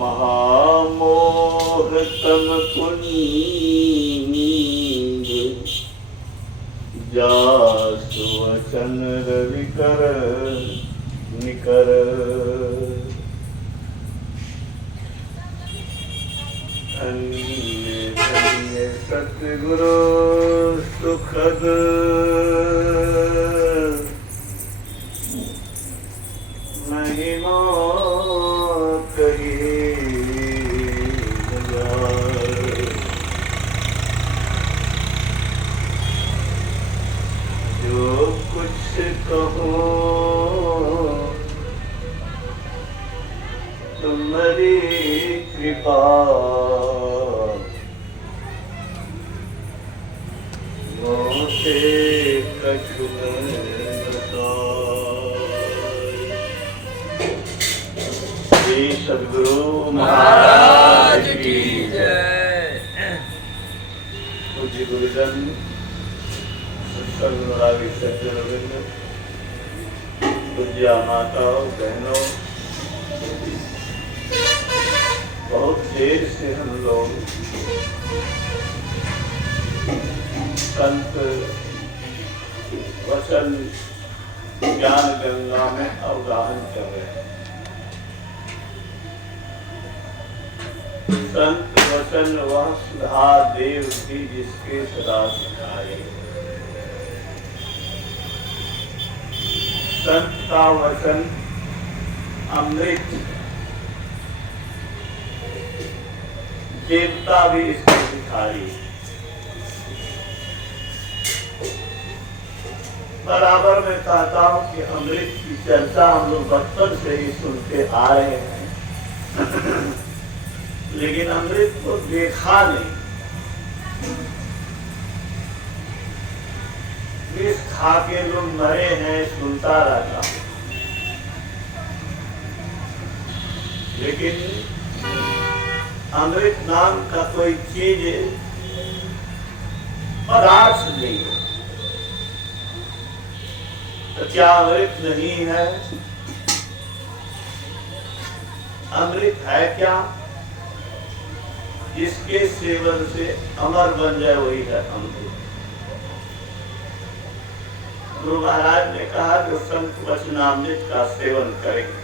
महामोह तम कुंज जासु वचन रवि कर निकर। अन्य धन्य सतगुरु सुखद महिमा कही जो कुछ कहो तुम्हारी कृपा मोसे कछु श्री सद्गुरु महाराज की जय। पूज्य गुरुजन सत्संग सज्जन पूज्य माताओं बहनों, बहुत देर से हम लोग संत वचन ज्ञान गंगा में अवगाहन कर रहे हैं। संत वचन वह सुधा देव की जिसके सदा सिखाए। संत का वचन अमृत, देवता भी इसको सिखाई। बराबर में कहता हूं कि अमृत की चर्चा हम लोग बचपन से ही सुनते आ रहे हैं, लेकिन अमृत को देखा नहीं। विष खा के लोग मरे हैं सुनता रहता, लेकिन अमृत नाम का कोई चीज पदार्थ नहीं है। तो क्या अमृत नहीं है? अमृत है क्या? जिसके सेवन से अमर बन जाए वही है अमृत। गुरु महाराज ने कहा जो संत वचनामृत का सेवन करेंगे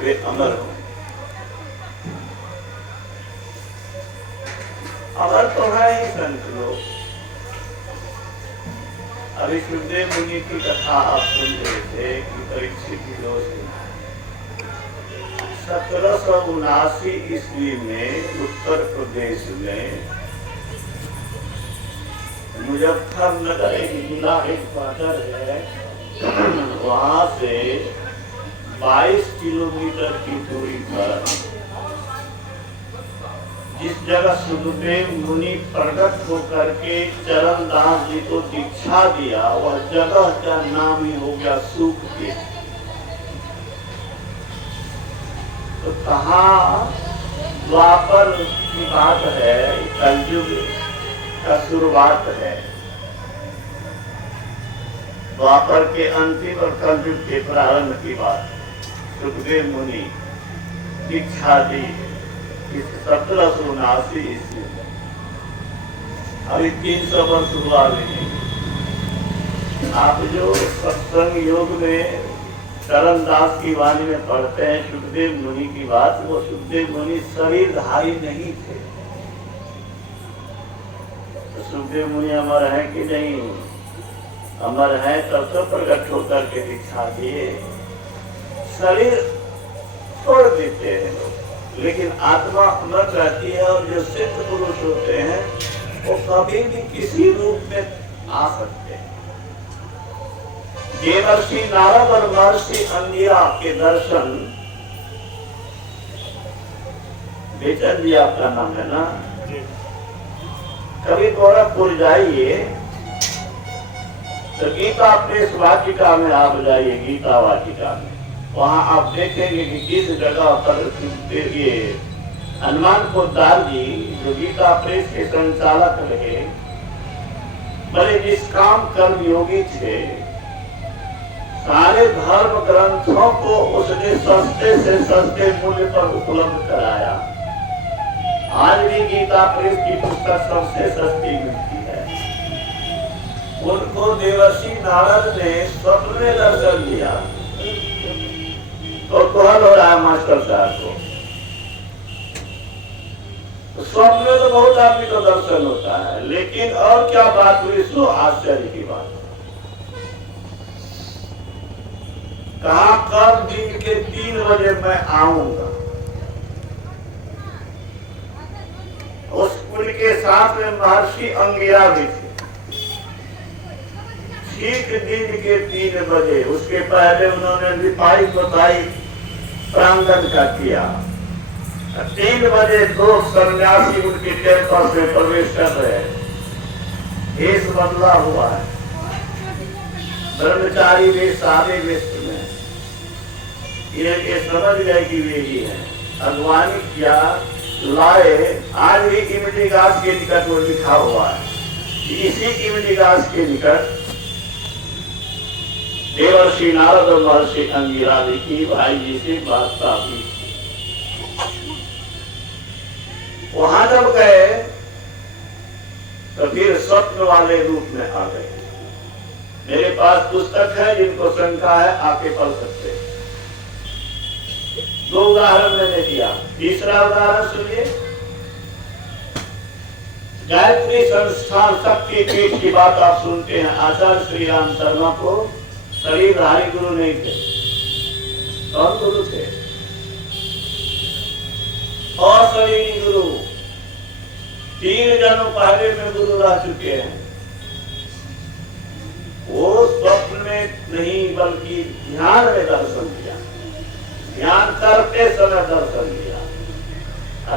वे अमर होंगे। अमर तो है ही संत लोग। अभी सुखदेव मुनि की कथा आप सुन रहे थे कि परीक्षित की दोस्त 1779 ईस्वी में उत्तर प्रदेश में मुजफ्फरनगर एक जिला हेडक्वार्टर है, वहां से 22 किलोमीटर की दूरी पर जिस जगह सुखदेव मुनि प्रकट होकर के चरणदास जी को दीक्षा दिया, वह जगह का नाम ही हो गया सुखदेव। तो कहाँ द्वापर की बात है, कलयुग का शुरुआत है। द्वापर के अंतिम और कलयुग के प्रारंभ की बात। सुखदेव मुनि दीक्षा दी 1779 ईस्वी में। अभी 300 वर्ष हुआ भी नहीं। आप जो सत्संग योग में चरणदास की वाणी में पढ़ते हैं सुखदेव मुनि की बात, वो सुखदेव मुनि शरीरधारी नहीं थे। तो सुखदेव मुनि अमर है कि नहीं? अमर है, तब तो प्रकट होकर के दीक्षा दिए। शरीर छोड़ देते हैं लोग, लेकिन आत्मा अमर रहती है। और जो सिद्ध पुरुष होते हैं वो कभी भी किसी रूप में आ सकते हैं। देवर्षि नारद और महर्षि अंगिरा के दर्शन, बेचन जी आपका नाम है ना? कभी गोरखपुर जाइए तो गीता प्रेस वाटिका में आप जाइए, गीता वाटिका में, वहां आप देखेंगे कि किस जगह पर ये हनुमान पोद्दार जी जो गीता प्रेस के संचालक रहे, बड़े निष्काम कर्म योगी थे, सारे धर्म ग्रंथों को उसने सस्ते से सस्ते मूल्य पर उपलब्ध कराया। आज भी गीता प्रेस की पुस्तक सबसे सस्ती मिलती है। उनको देवर्षि नारद ने स्वप्न में दर्शन दिया, तो कहल हो रहा है मास्टर साहब को, तो स्वप्न में तो बहुत आदमी को दर्शन होता है, लेकिन और क्या बात हुई सो आश्चर्य की बात। कहा कल दिन के 3 बजे मैं आऊंगा। उस उनके साथ में महर्षि अंगिरा भी थे। ठीक दिन के 3 बजे, उसके पहले उन्होंने लिपाई बताई प्रांगण का किया। 3 बजे 2 सन्यासी उनके कैंपस में प्रवेश कर रहे हैं। वेश बदला हुआ है, ब्रह्मचारी वेश, सादे वेश में। ये समझ गए कि वे ही है। अगवानी किया, लाए। आज भी कीमती गाछ के निकट वो लिखा हुआ है। इसी कीमती गाछ के निकट देवर्षि नारद और महर्षि अंगिरा की भाई जी से वार्ता हुई। वहां जब गए तो फिर स्वप्न वाले रूप में आ गए। मेरे पास पुस्तक है, जिनको शंका है आके पढ़ सकते हैं। 2 उदाहरण मैंने दिया। तीसरा उदाहरण सुनिए। गायत्री संस्थान शक्ति पीठ की बात आप सुनते हैं। आचार्य श्री राम शर्मा को शरीरधारी गुरु नहीं थे। कौन गुरु थे? अशरीरी गुरु। 3 जन्म पहले में गुरु रह चुके हैं। वो स्वप्न में नहीं बल्कि ध्यान में दर्शन दिया। ध्यान करते समय दर्शन दिया।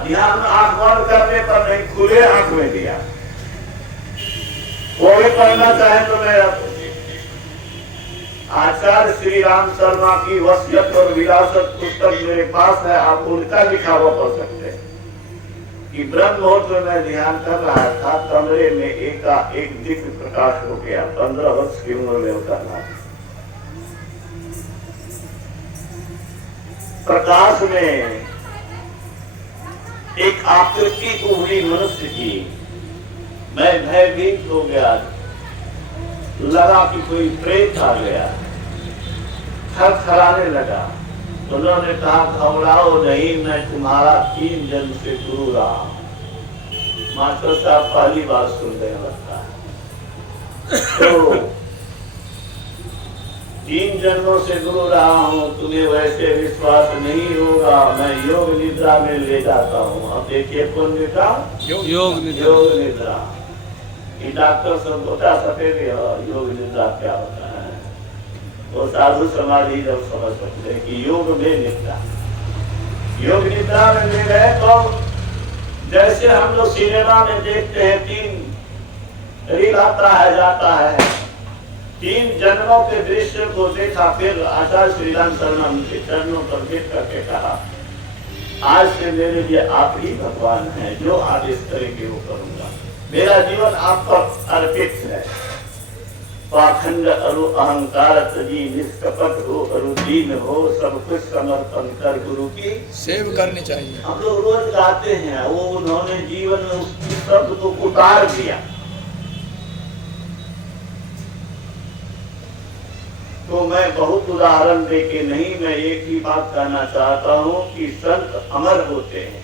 ध्यान आंख बंद करने पर नहीं, खुले आंख में दिया। कोई पढ़ना चाहे तो मैं आचार्य श्री राम शर्मा की वसीयत और विरासत पुस्तक मेरे पास है। आप उनका लिखा हुआ पढ़ सकते हैं कि ब्रह्म मुहूर्त में ध्यान कर रहा था। कमरे में एक दिव्य प्रकाश हो गया। 15 वर्ष की उम्र में उतरना। प्रकाश में एक आकृति उभरी मनुष्य की। मैं भयभीत हो गया, लगा कि कोई प्रेत आ गया, थरथराने लगा। उन्होंने कहा घबराओ नहीं, मैं तुम्हारा 3 जन्म से गुरु रहा। मास्टर साहब पहली बार सुन रहे लगता है। तो 3 जन्मों से गुरु रहा हूँ, तुम्हें वैसे विश्वास नहीं होगा। मैं योग निद्रा में ले जाता हूँ। अब देखिए कौन निद्रा? योग निद्रा। ये डॉक्टर सब बता सके योग निद्रा क्या होता है। वो साधु समाधि जब समझ सकते हैं कि योग में निद्रा, योग निद्रा में ले गए तो जैसे हम लोग सिनेमा में देखते हैं 3 रील आता है जाता है। 3 जन्मों के दृश्य को देखा। फिर आचार्य श्री राम शर्मा उनके चरणों पर गिर करके कहा, आज से मेरे लिए आप ही भगवान हैं, जो आदेश करेंगे वो करूंगा। मेरा जीवन आप पर अर्पित है। पाखंड अरु अहंकार तजी, निष्कपट हो अरु दीन हो, सब कुछ समर्पण कर गुरु की सेव करनी चाहिए। हम लोग रोज गाते हैं। वो उन्होंने जीवन में उसकी शब्द को उतार दिया। तो मैं बहुत उदाहरण देके नहीं, मैं एक ही बात कहना चाहता हूँ कि संत अमर होते हैं।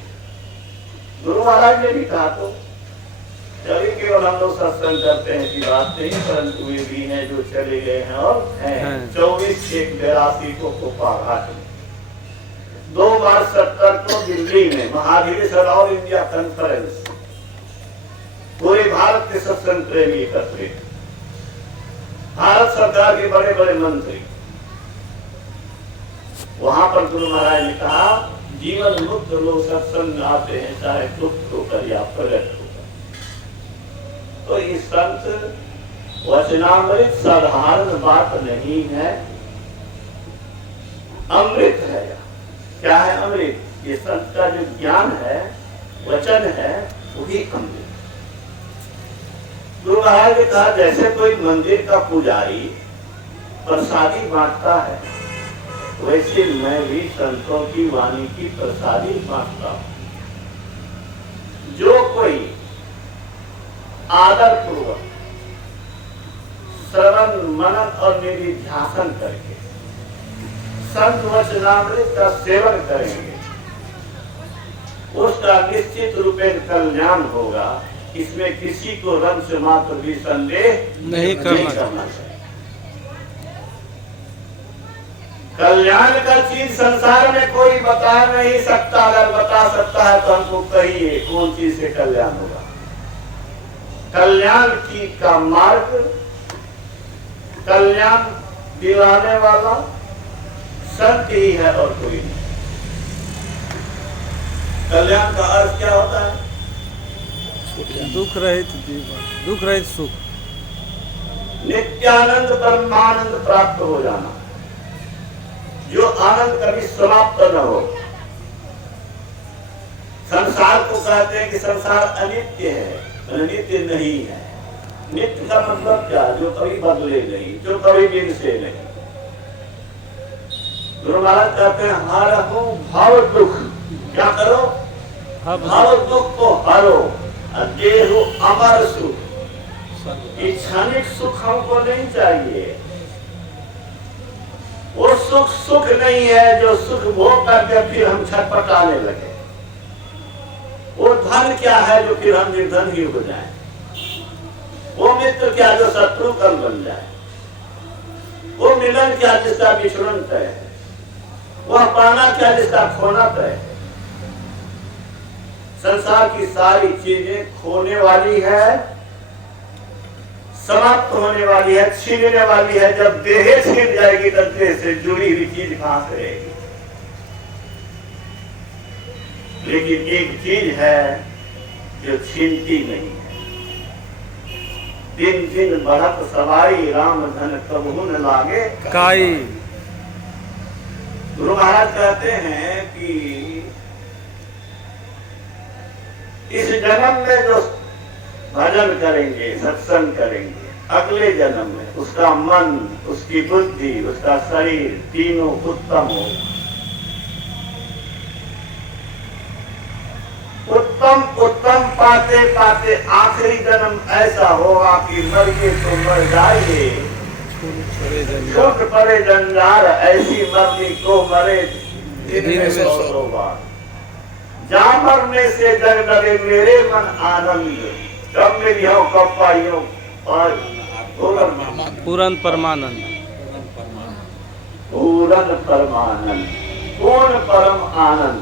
गुरु महाराज ने भी कहा। तो चलिए केवल हम लोग सत्संग करते हैं की बात नहीं, परंतु वे भी हैं जो चले गए हैं और हैं। 24/1/82 को कोपाघाट में, 2 मार्च 70 को दिल्ली में महाधिवेशन ऑल इंडिया कॉन्फ्रेंस। पूरे भारत के सत्संग प्रेमी एकत्रित, भारत सरकार के बड़े बड़े मंत्री। वहां पर गुरु महाराज ने कहा, जीवन मुक्त लोग सत्संग आते हैं, चाहे गुप्त होकर या प्रकट होकर। तो इस संत वचनामृत साधारण बात नहीं है, अमृत है। क्या है अमृत? ये संत का जो ज्ञान है, वचन है, वही अमृत। गुरु महाराज ने कहा, जैसे कोई मंदिर का पुजारी प्रसादी बांटता है, वैसे मैं भी संतों की वाणी की प्रसादी बांटता हूं। जो कोई आदर पूर्वक श्रवण मनन और निधिध्यासन करके संत वचनामृत का सेवन करेंगे, उसका निश्चित रूपेण कल्याण होगा। इसमें किसी को रंश मात्र भी संदेह नहीं करना चाहिए। कल्याण का चीज संसार में कोई बता नहीं सकता। अगर बता सकता है तो हमको कहिए कौन चीज से कल्याण होगा। कल्याण की का मार्ग, कल्याण दिलाने वाला संत ही है और कोई नहीं। कल्याण का अर्थ क्या होता है? दुख रहित जीवन, दुख रहित सुख, नित्यानंद ब्रह्मानंद प्राप्त हो जाना, जो आनंद कभी समाप्त न हो। संसार को कहते हैं कि संसार अनित्य है, अनित्य नहीं है। नित्य का मतलब क्या? जो कभी बदले नहीं, जो कभी दिन से नहीं। गुरु महाराज कहते हैं हर हो भाव दुख। क्या करो? भाव दुख को हरो, देहो अमर सुख। क्षणिक सुख हमको नहीं चाहिए। वो सुख सुख नहीं है जो सुख भोग करके फिर हम छटपटाने लगे। वो धन क्या है जो फिर हम निर्धन ही हो जाए। वो मित्र क्या जो शत्रु कल बन जाए। वो मिलन क्या जिसका विचरण तय है। वह पाना क्या जिसका खोना तय है। संसार की सारी चीजें खोने वाली है, समाप्त होने वाली है, छीनने वाली है। जब देह छीन जाएगी तब देह से जुड़ी हुई चीज कहां से रहेगी? लेकिन एक चीज है जो छीनती नहीं है। दिन दिन बढ़त सवारी, राम धन कबहू न लागे काई। गुरु महाराज कहते हैं कि इस जन्म में जो भजन करेंगे, सत्संग करेंगे, अगले जन्म में उसका मन, उसकी बुद्धि, उसका शरीर तीनों उत्तम हो। उत्तम उत्तम पाते पाते आखिरी जन्म ऐसा होगा कि मरिए तो मर जाइए, छूट पड़े जंजार, ऐसी मरनी को मरे दिन में 100 बार। जा मरने से जग डरे मेरे मन आनंद, कब मेरी हो कब पाई हो और पूरन परमानंद। पूरन परमानंद, पूर्ण परम आनंद।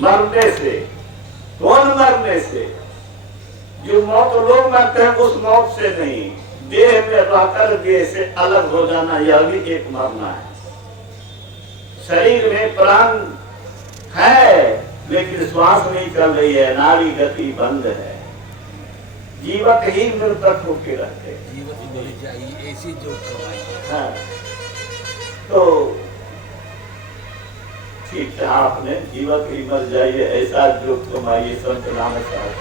मरने से, कौन मरने से? जो मौत लोग मरते हैं उस मौत से नहीं, देह में रहकर देह से अलग हो जाना, यह भी एक मरना है। शरीर में प्राण है लेकिन श्वास नहीं चल रही है, नाड़ी गति बंद है, जीवत ही मृतक होके रहते हैं। ऐसी जो हाँ। तो ठीक है, आपने जीवत ही मर जाइए ऐसा जो कमाइए संत नाम साहब।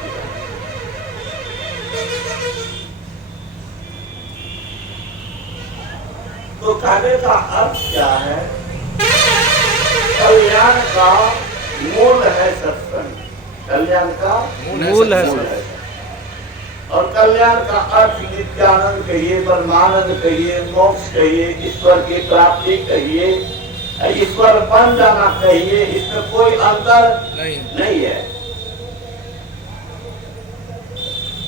तो कहने का अर्थ क्या है? कल्याण का मूल है सत्संग। कल्याण का मूल है और कल्याण का अर्थ नित्यानंद कहिए, परमानंद कहिए, मोक्ष कहिए, ईश्वर की प्राप्ति कहिए, ईश्वर बन जाना कहिए। इसमें कोई अंतर नहीं है।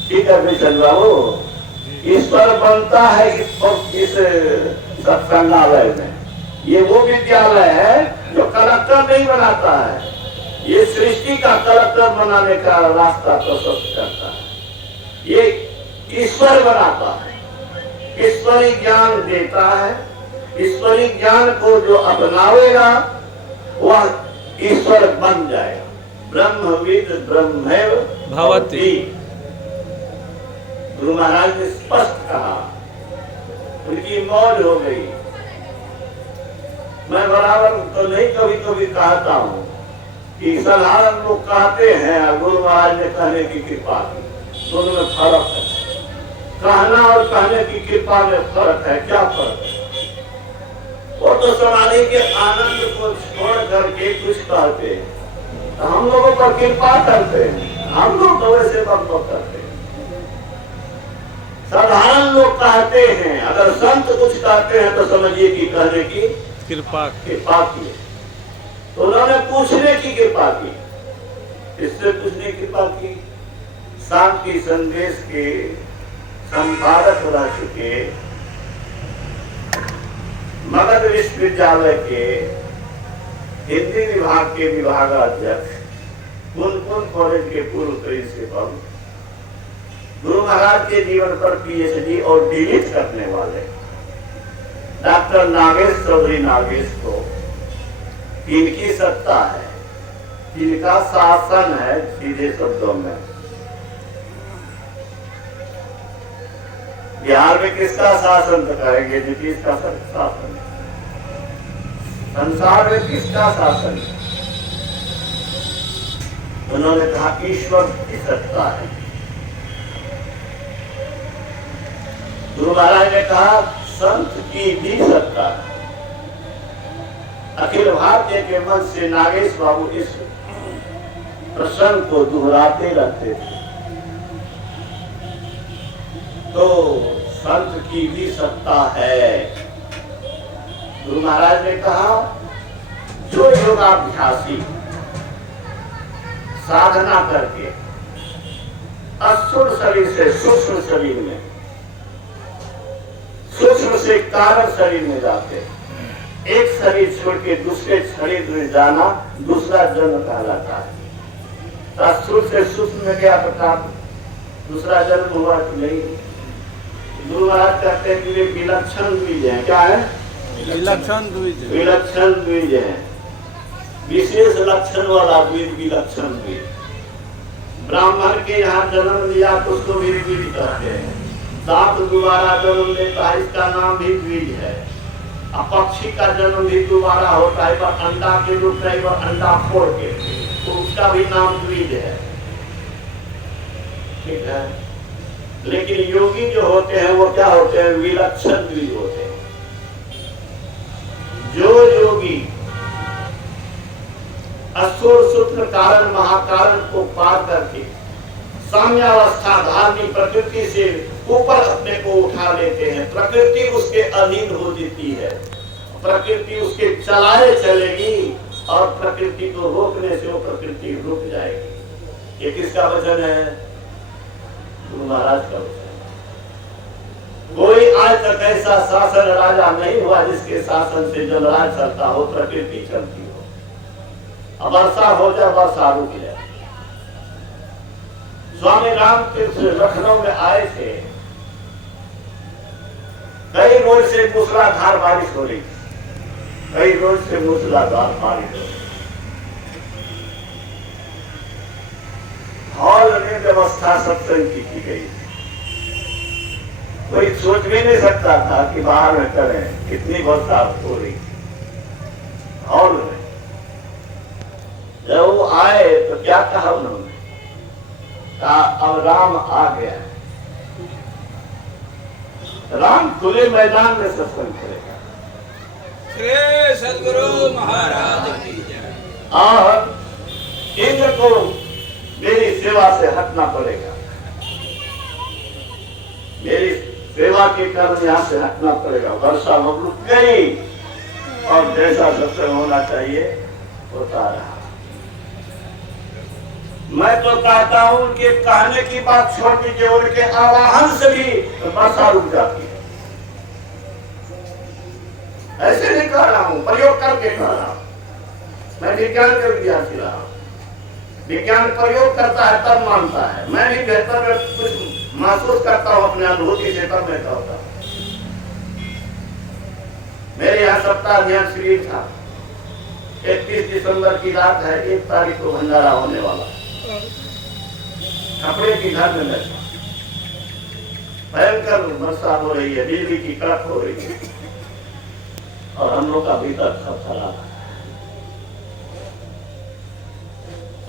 ठीक है विशल बाबू, ईश्वर बनता है इस सत्संगालय में। ये वो विद्यालय है जो कलेक्टर नहीं बनाता है, ये सृष्टि का कलेक्टर बनाने का रास्ता प्रशस्त करता है। ये ईश्वर बनाता है, ईश्वरी ज्ञान देता है। ईश्वरी ज्ञान को जो अपनावेगा वह ईश्वर बन जाएगा। ब्रह्मविद ब्रह्मैव भवति। गुरु महाराज ने स्पष्ट कहा, उनकी मौज हो गई। मैं बराबर तो नहीं, कभी कभी कहता हूँ कि साधारण लोग कहते हैं, गुरु महाराज ने कहने की कृपा की, दोनों में फर्क है। कहना और कहने की कृपा में फर्क है। क्या फर्क है? वो तो समाधि के आनंद को छोड़ करके कुछ कहते हैं, तो हम लोगों पर कृपा करते हैं, हम लोग तो वैसे बकबक करते हैं। साधारण लोग कहते हैं, अगर संत कुछ कहते हैं तो समझिए कि कहने की कृपा की। तो उन्होंने पूछने की कृपा की। इससे पूछने की कृपा की। शांति संदेश के संपादक रह चुके मगध विश्वविद्यालय के हिंदी विभाग के विभागाध्यक्ष, पुनपुन कॉलेज के पूर्व प्रिंसिपल, गुरु महाराज के जीवन पर पीएचडी और डीलिट करने वाले डॉक्टर नागेश चौधरी नागेश को इनकी सत्ता है, इनका शासन है। सीधे शब्दों में बिहार में किसका शासन तो कहेंगे? नीतीश का शासन। संसार में किसका शासन? उन्होंने कहा ईश्वर की सत्ता है। गुरु महाराज ने कहा संत की भी सत्ता है। अखिल भारतीय के मंच से नागेश बाबू इस प्रसंग को दोहराते रहते थे। तो संत की भी सत्ता है। गुरु महाराज ने कहा जो योगाभ्यासी साधना करके अस्थूल शरीर से सूक्ष्म शरीर में, सूक्ष्म से कारण शरीर में जाते, एक शरीर छोड़ के दूसरे शरीर में जाना दूसरा जन्म कहलाता है। अस्थूल से सूक्ष्म में गया प्रताप, दूसरा जन्म हुआ कि नहीं? गुरु महाराज कहते हैं कि वे विलक्षण द्विज हैं। क्या है? विलक्षण द्विज। विलक्षण द्विज है, विशेष लक्षण वाला द्विज, विलक्षण द्विज। ब्राह्मण के यहाँ जन्म लिया तो उसको भी द्विज कहते हैं। दांत दोबारा जन्म लेता है, इसका नाम भी द्विज है। पक्षी का जन्म भी दोबारा होता है, पर अंडा के रूप में अंडा फोड़ के, तो उसका भी नाम द्विज है। ठीक है। लेकिन योगी जो होते हैं वो क्या होते हैं? विलक्षण द्विज होते हैं। जो योगी असूर सूत्र कारण महाकारण को पार करके साम्यावस्था धारणी प्रकृति से ऊपर अपने को उठा लेते हैं, प्रकृति उसके अधीन हो जाती है, प्रकृति उसके चलाए चलेगी और प्रकृति को रोकने से वो प्रकृति रुक जाएगी। ये किसका वचन है? गुरु महाराज का वचन। कोई आज तक ऐसा शासन राजा नहीं हुआ जिसके शासन से जलराज चलता हो, प्रकृति चलती हो। अब वर्षा हो जाए, वर्षा रुक जाए। स्वामी रामतीर्थ लखनऊ में आए थे, कई रोज से मूसलाधार बारिश हो रही थी, कई रोज से मूसलाधार बारिश हो रही। हॉल में व्यवस्था सत्संग की गई। कोई सोच भी नहीं सकता था कि बाहर में करें, कितनी वर्षा हो रही। हॉल में जब वो आए तो क्या कहा उन्होंने? कहा अब राम आ गया है। राम खुले मैदान में सत्संग करेगा। श्री सद्गुरु महाराज की जय। और इंद्र को मेरी सेवा से हटना पड़ेगा, मेरी सेवा के कारण यहाँ से हटना पड़ेगा। वर्षा रुक गई और जैसा सत्संग होना चाहिए होता रहा। मैं तो कहता हूं उनके कहने की बात छोड़ दीजिए, उनके आवाहन से भी वर्षा रुक जाती है। ऐसे नहीं कह रहा हूं, प्रयोग करके कह रहा हूं। मैं विज्ञान का विद्यार्थी रहा हूं, विज्ञान प्रयोग करता है तब मानता है। मैं भी बेहतर कुछ महसूस करता हूं अपने अनुभूति से, तब मैं कहता हूं। मेरे यहाँ सप्ताह ध्यान शिविर था, 31 दिसंबर की रात है, 1 तारीख को भंडारा होने वाला। कपड़े की घर में बैठा, भयंकर वर्षा हो रही है, बिजली की कड़क हो रही है और हम लोग का भीतर थरथरा है।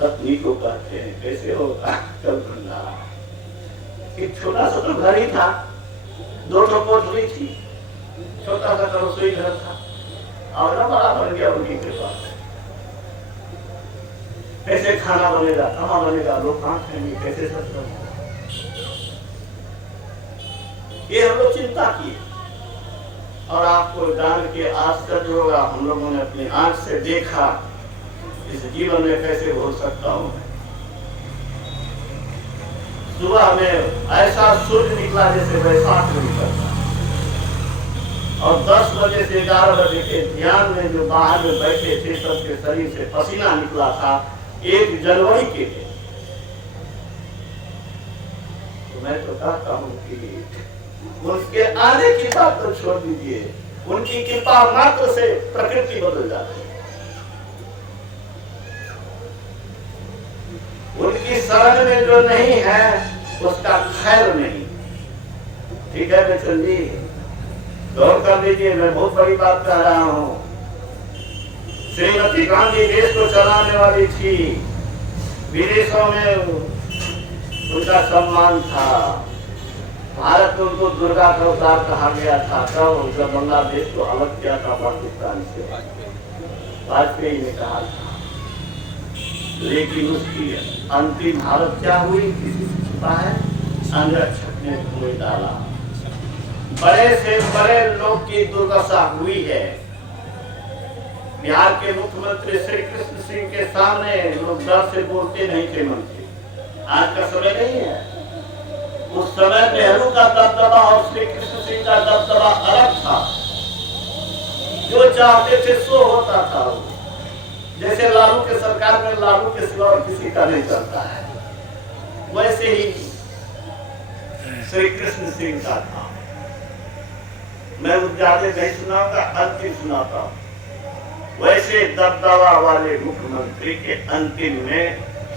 पत्नी को कहते हैं कैसे होगा कल भंडारा? एक छोटा सा तो घर ही था, 2 ठो कोठरी थी, छोटा सा रसोई घर था, और ना बड़ा बन गया उनकी कृपा से। कैसे खाना बनेगा, कहाँ बनेगा, लोग कहाँ खाएंगे, कैसे सब, ये हम लोग चिंता किए। और आपको जान के आश्चर्य होगा, हम लोगों ने अपनी आंख से देखा, इस जीवन में कैसे हो सकता हूं। सुबह में ऐसा सूर्य निकला जैसे वैशाख में निकलता, और 10 बजे से 11 बजे के ध्यान में जो बाहर में बैठे थे सबके शरीर से पसीना निकला था 1 जनवरी के दिन। तो मैं तो कहता हूं कि उसके आने की बात तो छोड़ दीजिए, उनकी कृपा मात्र से प्रकृति बदल जाती है। उनकी शरण में जो नहीं है उसका खैर नहीं। ठीक है बेचन जी, गौर कर लीजिए, मैं बहुत बड़ी बात कह रहा हूं। श्रीमती गांधी देश को चलाने वाली थी, विदेशों में उनका सम्मान था, भारत में उनको दुर्गा का अवतार कहा गया था। तब जब बांग्लादेश को अलग किया था पाकिस्तान से, वाजपेयी ने कहा था, लेकिन उसकी अंतिम हालत क्या हुई किसी से छुपा है, अंगरक्षक ने धुएं डाला। बड़े से बड़े लोग की दुर्दशा हुई है। बिहार के मुख्यमंत्री श्री कृष्ण सिंह के सामने लोग डर से बोलते नहीं थे मंत्री। आज का समय नहीं है, उस समय नेहरू का दबदबा और श्री कृष्ण सिंह का दबदबा अलग था। जो चाहते थे सो होता था। जैसे लालू के सरकार में लालू के सिवा किसी का नहीं चलता है, वैसे ही श्री कृष्ण सिंह का था। मैं ज्यादा नहीं सुनाऊंगा, अंतिम सुनाता हूं। वैसे दबदबा वाले मुख्यमंत्री के अंतिम में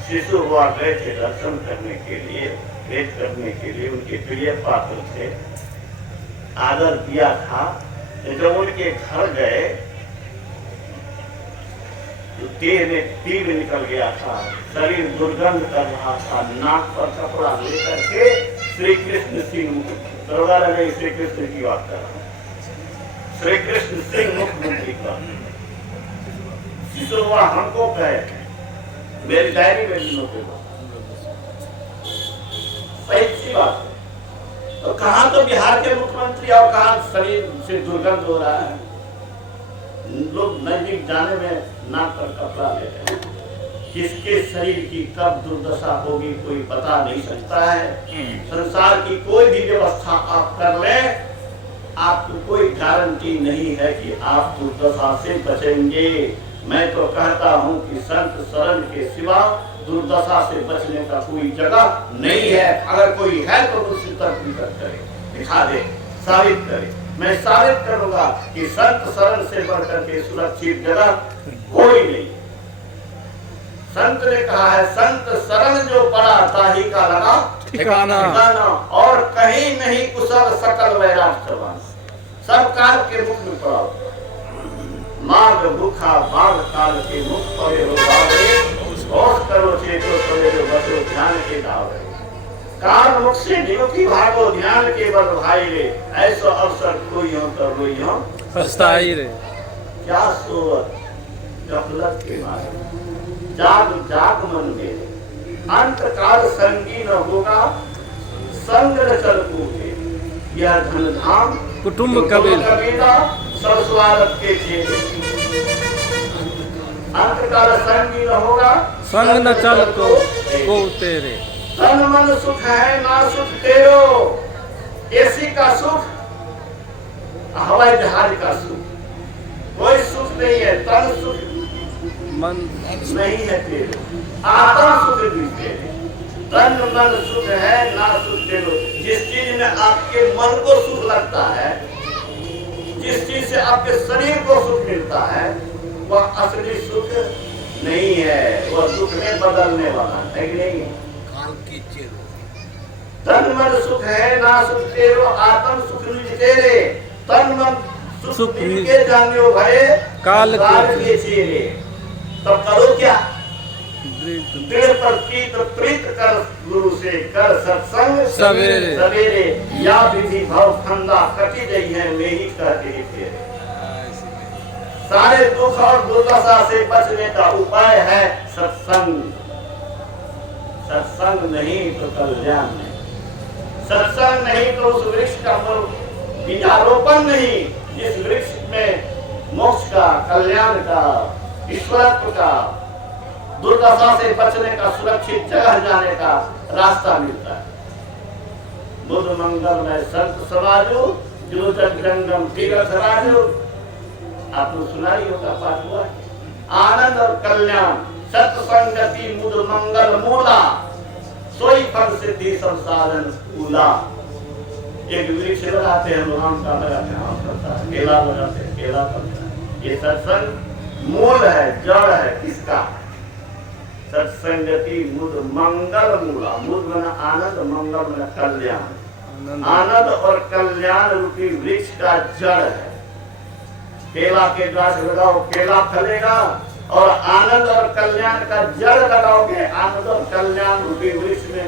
शिशु हुआ गए थे दर्शन करने के लिए, भेंट करने के लिए। उनके प्रिय पात्र थे, आदर दिया था। जब उनके घर गए तो देह में तीर निकल गया था, शरीर दुर्गंध कर रहा था। नाक पर कपड़ा लेकर के श्री कृष्ण सिंह, दरोगा नहीं, श्री कृष्ण की बात कर रहा हूं, श्री कृष्ण सिंह मुख्यमंत्री का शिशु हुआ। हमको कहे, मेरी डायरी में लिखो के सही सी बात है। तो कहां तो बिहार के मुख्यमंत्री और कहां शरीर से दुर्गंध हो रहा है। लोग नजदीक जाने में नाक पर कपड़ा ले रहे हैं। किसके शरीर की कब दुर्दशा होगी कोई बता नहीं सकता है। संसार की कोई भी व्यवस्था आप कर लें, आपको कोई गारंटी नहीं है कि आप दुर्दशा से बचेंगे। मैं तो कहता हूं कि संत शरण के सिवा दुर्दशा से बचने का कोई जगह नहीं है। अगर कोई है तो मुझसे तर्क करे, दिखा दे, साबित करे। मैं साबित करूंगा कि संत शरण से बढ़कर के सुरक्षित जगह कोई नहीं। संत ने कहा है, संत शरण जो पड़ा ताही का लगा ठिकाना, और कहीं नहीं कुशल सकल वैराग समान। सब काल के मुख में पड़ा, मार्ग भूखा बाघ काल के मुख और करो चेतो सवेरे बचो ध्यान के दावे। काल मुख से निमुखी भागो ध्यान के बल भाई रे, ऐसा अवसर कोई हो तो रोई हो पछताई रे। क्या सोवत गफलत के मारे, जाग जाग मन मेरे, अंत काल संगी न होगा, संग न चल कूटे। यह धन धाम कुटुंब कबीला सब स्वागत के चेले। अंत काल संगी न होगा, संग न चल को तेरे। तन मन सुख है ना सुख तेरो, एसी का सुख हवाई जहाज का सुख कोई सुख नहीं है। तन सुख मन नहीं है तेरे, आत्मा सुख भी तेरे। तन मन सुख है ना सुख तेरो। जिस चीज में आपके मन को सुख लगता है, जिस चीज से आपके शरीर को सुख मिलता है, वह असली सुख नहीं है, वह दुख में बदलने वाला है कि नहीं। तन मन सुख है ना सुख तेरो, आत्म सुख निज तेरे। तन मन सुख निज के जानियो भय काल के चेरे। तब करो क्या, दृढ़ प्रतीत प्रीत कर गुरु से कर सत्संग सवेरे। सवेरे या विधि भव फंदा कटी गई है मेरी कहते ही तेरे। सारे दुख और दुर्दशा से बचने का उपाय है सत्संग। सत्संग नहीं तो कल्याण नहीं। सत्संग नहीं तो उस वृक्ष का बीजारोपण नहीं जिस वृक्ष में मोक्ष का, कल्याण का, ईश्वरत्व का, दुर्दशा से बचने का, सुरक्षित जगह जाने का रास्ता मिलता है। बुद्ध मंगल में संत समाजो जो जगंगम तीर्थ राजो। आपने सुना ही होगा पाठ हुआ। आनंद और कल्याण सत्संगति मुद मंगल मूला सोई फल सिद्धि संसाधन कूला। एक वृक्ष लगाते हैं आम का लगाते हैं आम फलता है, केला लगाते हैं केला फलता है। ये सत्संग मूल है, जड़ है किसका? सत्संगति मुद मंगल मूला। मुद बना आनंद, मंगल बना कल्याण। आनंद और कल्याण रूपी वृक्ष का जड़ है। केला के गाछ लगाओ केला फलेगा और आनंद और कल्याण का जड़ लगाओगे आनंद और कल्याण रूपी वृक्ष में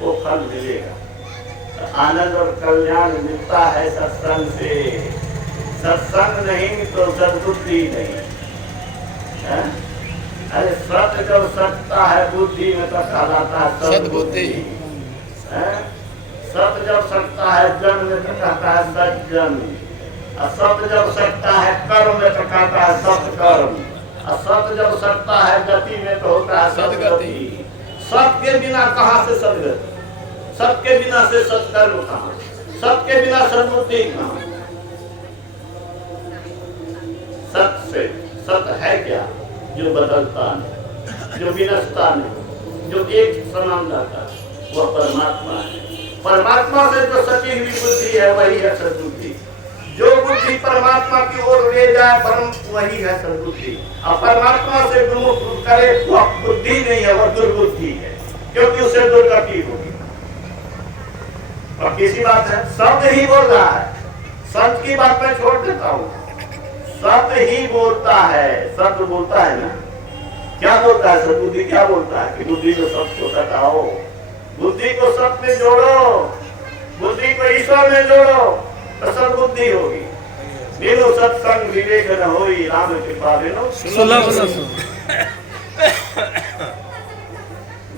वो फल मिलेगा। आनंद और कल्याण मिलता है सत्संग से। सत्संग नहीं तो सद्बुद्धि नहीं है? अरे सत्य जब सत्ता है बुद्धि में तो कहलाता है सद्बुद्धि। सत्य जब सत्ता है जन में तो कहता है सज्जन। असत्य जब सत्ता है कर्म में तो कहता है सत्कर्म। असत्य जब सत्ता है गति में तो होता है सद्गति। सत्य के बिना कहाँ से सद्गति? सत्य के बिना से सत्कर्म कहाँ? सत्य के बिना सद्बुद्धि कहाँ? सत्य से सत्य है क्या? जो बदलता नहीं, जो विनष्टा नहीं, जो एक समान रहता है, वह परमात्मा है। परमात्मा से जो सटी हुई बुद्धि है वही है सद्बुद्धि। जो बुद्धि परमात्मा की ओर ले जाए परम वही है सद्बुद्धि। और परमात्मा से विमुख करे वह बुद्धि नहीं है, वह दुर्बुद्धि है, क्योंकि उसे दुर्गति होगी। और किसी बात है शब्द ही बोल रहा है। संत की बात मैं छोड़ देता हूँ। सत्य ही बोलता है, सत्य बोलता है ना। क्या बोलता है सद्बुद्धि? क्या बोलता है कि बुद्धि को सत्य को सटाओ, बुद्धि को सत्य में जोड़ो, बुद्धि को ईश्वर में जोड़ो तो सद्बुद्धि होगी। नीलो सत्संग विवेक न होई राम कृपा बिनु सुलभ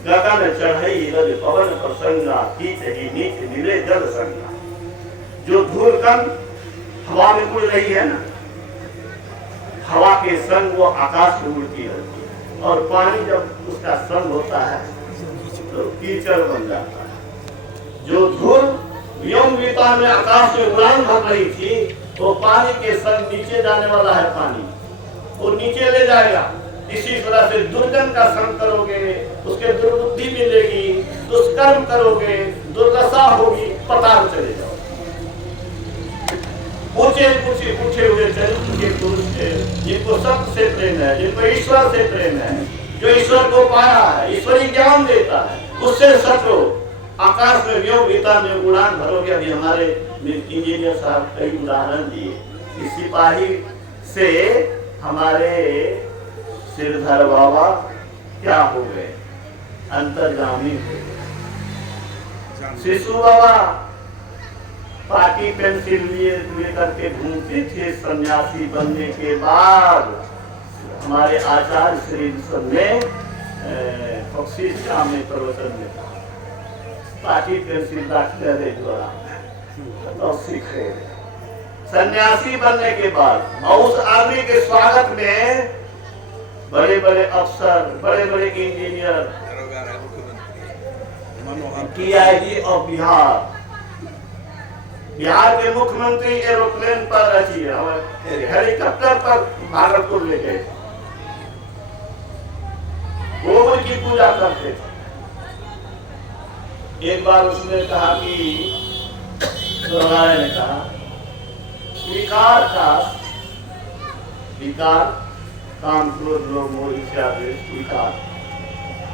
गगन चढ़ई रज पवन प्रसंगा कीच ही नीच मिले जल संगा। जो धूल कण हवा में उड़ रही है ना, हवा के संग वो आकाश में उड़ती रहती है। और पानी जब उसका संग होता है तो कीचड़ बन जाता है। जो धूल व्योमविता में आकाश में उड़ान भर रही थी वो पानी के संग नीचे जाने वाला है। पानी वो नीचे ले जाएगा। इसी तरह से दुर्जन का संग करोगे उसके दुर्बुद्धि मिलेगी, दुष्कर्म करोगे दुर्दशा होगी, पताल चले जाओ। पूछे हुए चरित्र पुरुष के जिनको सत्य से प्रेम है, जिनको ईश्वर से प्रेम है, जो ईश्वर को पाया है, ईश्वरी ज्ञान देता है, उससे सचो। आकाश में व्योमविता में उड़ान भरोगे। अभी हमारे इंजीनियर साहब कई उदाहरण दिए। सिपाही से हमारे सिरधर बाबा क्या हो गए? अंतर्गामी हो गए। शिशु बाबा पार्टी पेंसिल लिए करके घूमते थे। सन्यासी बनने के बाद हमारे आचार्य श्री ने बख्शीश में प्रवचन में पार्टी पेंसिल रखते रहे द्वारा और सीखे। सन्यासी बनने के बाद और उस आदमी के स्वागत में बड़े बड़े अफसर, बड़े बड़े इंजीनियर, PID और बिहार के मुख्यमंत्री एरोप्लेन पर हेलीकॉप्टर पर भागलपुर ले गए। गोबर की पूजा करते थे। एक बार उसने कहा कि ने कहा विकार काम क्रोध लोभ मोह इत्यादि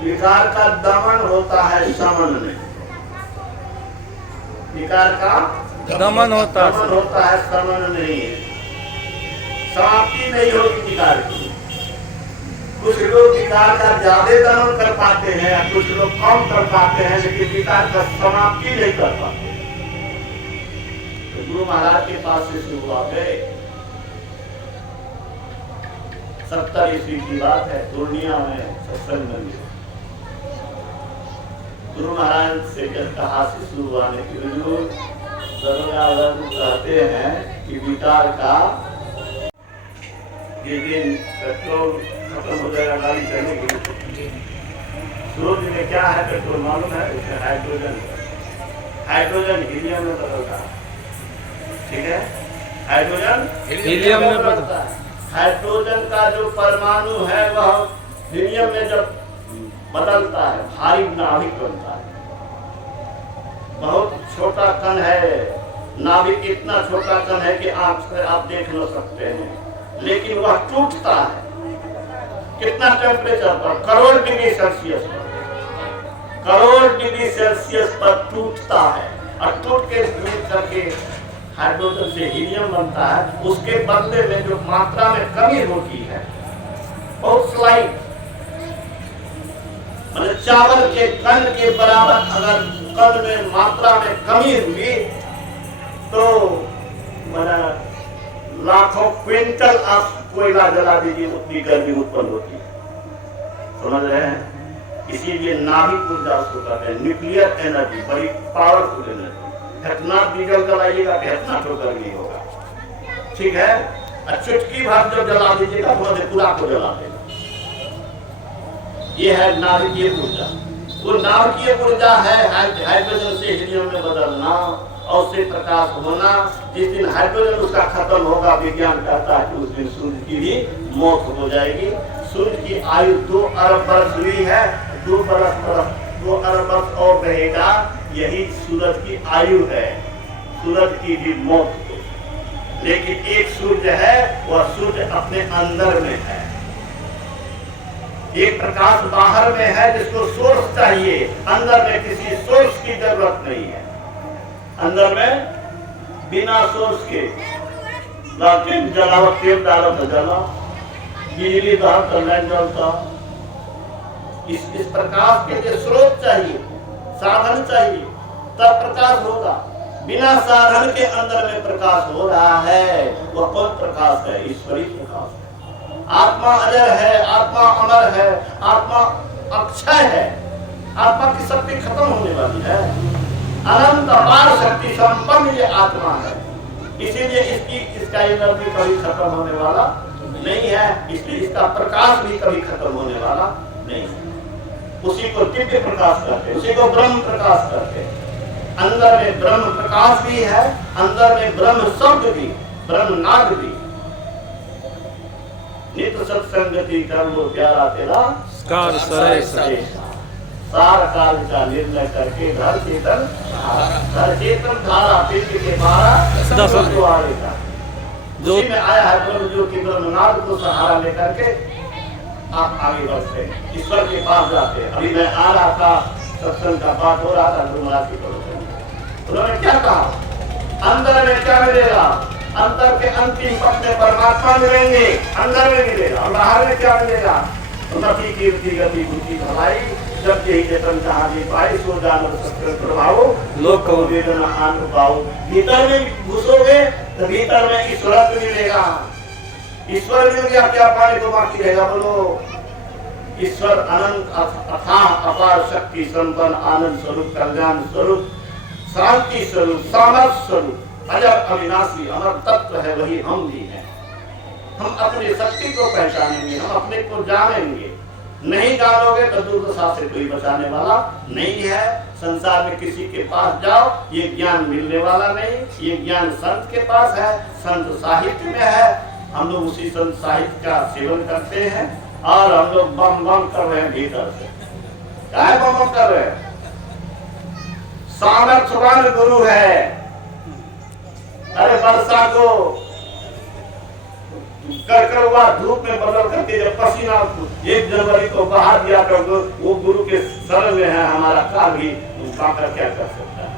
विकार का दमन होता है समन में। विकार का दमन होता है समन नहीं। समाप्ति नहीं होगी विकार की। कुछ लोग विकार का ज्यादा दमन कर पाते हैं, कुछ लोग कम कर पाते हैं, लेकिन विकार का समाप्ति नहीं कर पाते। तो गुरु महाराज के पास से शुरू हुआ गए 70 ईस्वी की बात है, पूर्णिया में सत्संग में गुरु महाराज से जब कहा से शुरू आने की हुजूर कहते हैं कि विकार का ये दिन पेट्रोल खत्म हो जाएगा गाड़ी चलने के लिए। सूरज में क्या है पेट्रोल मालूम है? उसमें हाइड्रोजन हीलियम में बदलता है। ठीक है, हाइड्रोजन हीलियम में बदलता है। हाइड्रोजन का जो परमाणु है वह हीलियम में जब बदलता है भारी नाभिक बनता है। बहुत छोटा कण है नाभिक, इतना छोटा कण है कि आंख से आप देख न सकते हैं, लेकिन वह टूटता है। कितना टेम्परेचर पर? करोड़ डिग्री सेल्सियस पर, करोड़ डिग्री सेल्सियस पर टूटता है और टूट के टूट करके हाइड्रोजन से हीलियम बनता है। उसके बदले में जो मात्रा में कमी होती है बहुत स्लाइट, मतलब चावल के कण के बराबर अगर कण में मात्रा में कमी हुई तो लाखों क्विंटल आप कोयला जला दीजिए, उतनी गर्मी उत्पन्न होती है। समझ रहे हैं? इसीलिए नाभिक ऊर्जा उसको कहते हैं, न्यूक्लियर एनर्जी, बड़ी पावरफुल एनर्जी। इतना डीजल जलाइएगा कि इतना तो गर्मी होगा। ठीक है, चुटकी भर जब जला दीजिएगा तो पूरा को जला देगा। ये है नाभिकीय ऊर्जा। वो नाभिकीय ऊर्जा है हाइड्रोजन से हीलियम में बदलना और उससे प्रकाश होना। जिस दिन हाइड्रोजन उसका खत्म होगा, विज्ञान कहता है कि उस दिन सूर्य की भी मौत हो जाएगी। सूर्य की आयु 2 अरब वर्ष हुई है, 2 अरब वर्ष और रहेगा। यही सूरज की आयु है, सूरज की भी मौत हो। लेकिन एक सूर्य है, वह सूर्य अपने अंदर में है। एक प्रकाश बाहर में है जिसको सोर्स चाहिए, अंदर में किसी सोर्स की जरूरत नहीं है। अंदर में बिना सोर्स के लालटेन जलाओ, तेल डालो तो जला, बिजली दो तो नहीं जलता। इस प्रकाश के लिए स्रोत चाहिए, साधन चाहिए, तब प्रकाश होगा। बिना साधन के अंदर में प्रकाश हो रहा है, वह कौन प्रकाश है? ईश्वरीय प्रकाश है। आत्मा अजर है, आत्मा अमर है, आत्मा अक्षय है। आत्मा की शक्ति खत्म होने वाली है, अनंत अपार शक्ति संपन्न ये आत्मा है। इसीलिए इसका एनर्जी कभी खत्म होने वाला नहीं है, इसलिए इसका प्रकाश भी कभी खत्म होने वाला नहीं है। उसी को दिव्य प्रकाश कहते हैं, उसी को ब्रह्म प्रकाश कहते हैं। अंदर में ब्रह्म प्रकाश भी है, अंदर में ब्रह्म शब्द भी, ब्रह्म नाद भी। नित्य सत्संगति कर लो प्यारा तेरा कार सरे सरे। सार काल का निर्णय करके घर चेतन धारा तीर्थ के द्वारा द्वारे का उसी में आया है ब्रह्म ज्योति ब्रह्मनाद को सहारा लेकर के आप आगे बढ़ते हैं, ईश्वर के पास जाते हैं। अभी मैं आ रहा था, सत्संग का बात हो रहा था, गुरु महाराज की तरफ उन्होंने क्या कहा? अंदर में क्या मिलेगा? अंदर के अंतिम पद में परमात्मा मिलेंगे, अंदर में मिलेगा। और बाहर में क्या मिलेगा? उन्नति कीर्ति गति बुद्धि भलाई, जब यही चेतन कहानी पाई सो जानवर सत्संग प्रभाव लोक वेदना अनुभव। भीतर में घुसोगे तो भीतर में ईश्वर मिलेगा। ईश्वर मिल गया, क्या पाने को बाकी रहेगा? बोलो। ईश्वर अनंत अथाह अपार शक्ति संपन्न आनंद स्वरूप, कल्याण स्वरूप, शांति स्वरूप, सामर्थ्य स्वरूप, अजर अविनाशी अमर तत्व है, वही हम भी हैं। हम अपनी शक्ति को पहचानेंगे, हम अपने को जानेंगे। नहीं जानोगे तो दुर्दशा से कोई बचाने वाला नहीं है। संसार में किसी के पास जाओ, ये ज्ञान मिलने वाला नहीं। ये ज्ञान संत के पास है, संत साहित्य में है। हम लोग उसी संत साहित्य का सेवन करते हैं और हम लोग बम बम कर रहे हैं भीतर से। क्या है बम बम कर रहे हैं? सामर्थ्यवान गुरु है। अरे वर्षा को कर हुआ धूप में बदल करके जब पसीना 1 जनवरी को बहा दिया तो वो गुरु के शरण में है। हमारा काल भी पाकर क्या कर सकता है?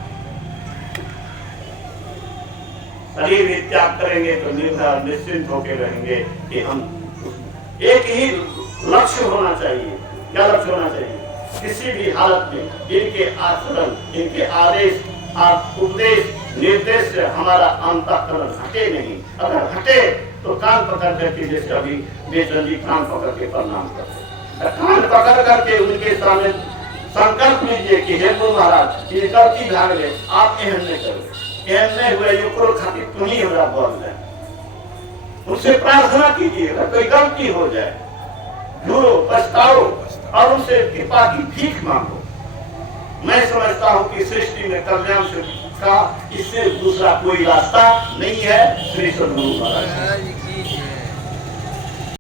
शरीर भी त्याग करेंगे तो निर्भय निश्चिंत होकर रहेंगे कि हम एक ही लक्ष्य होना चाहिए। क्या लक्ष्य होना चाहिए? किसी भी हालत में इनके आचरण, इनके आदेश, उपदेश, निर्देश से हमारा अंतःकरण हटे नहीं। अगर हटे तो कान पकड़ करके, जैसे अभी बेचन जी कान पकड़ के प्रणाम करते, कान पकड़ करके उनके सामने संकल्प लीजिए कि हे गुरु महाराज, ये गलती भाग गए, आप एहन नहीं करो, एहन नहीं हुए, यो खातिर तुम ही हमरा बोल रहे। उनसे प्रार्थना कीजिए, अगर कोई गलती हो जाए ढूंढो, पछताओ और उनसे कृपा की भीख मांगो। मैं समझता हूँ कि सृष्टि में कल्याण से का इससे दूसरा कोई रास्ता नहीं है। श्री सद्गुरु महाराज।